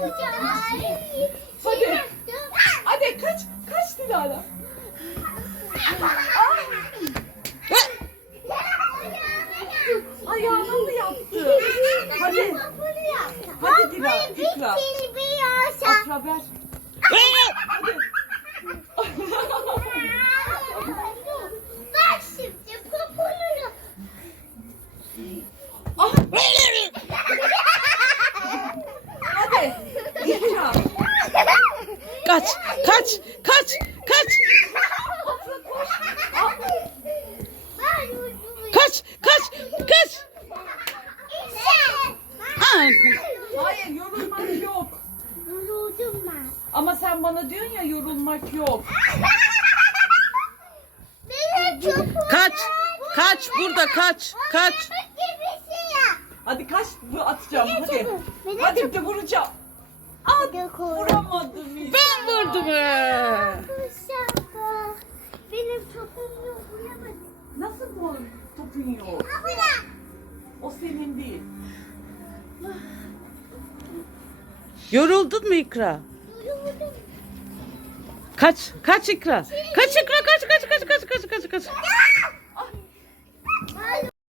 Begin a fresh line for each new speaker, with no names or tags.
Tabii... Hadi. Hadi kaç. Kaç Dilara. Ayağını mı yaptı? Hadi. Hadi Dila, Hadi.
Bak şimdi Ah.
Kaç, kaç, kaç, kaç. kaç, kaç, kaç. Hayır, yorulmak yok. Yorulmak. Ama sen bana diyorsun ya yorulmak yok. Kaç, kaç, burada, burada kaç, ve burada, ve kaç. kaç. Şey hadi kaç, atacağım, benim hadi. Çabuk, hadi, çabuk. de vuracağım. Ben vurdum. Nasıl bu topun yok? o senin değil. Yoruldun mu İkra? Yoruldum. Kaç, kaç İkra. Kaç İkra, kaç, kaç, kaç, kaç, kaç, kaç, kaç. Ya.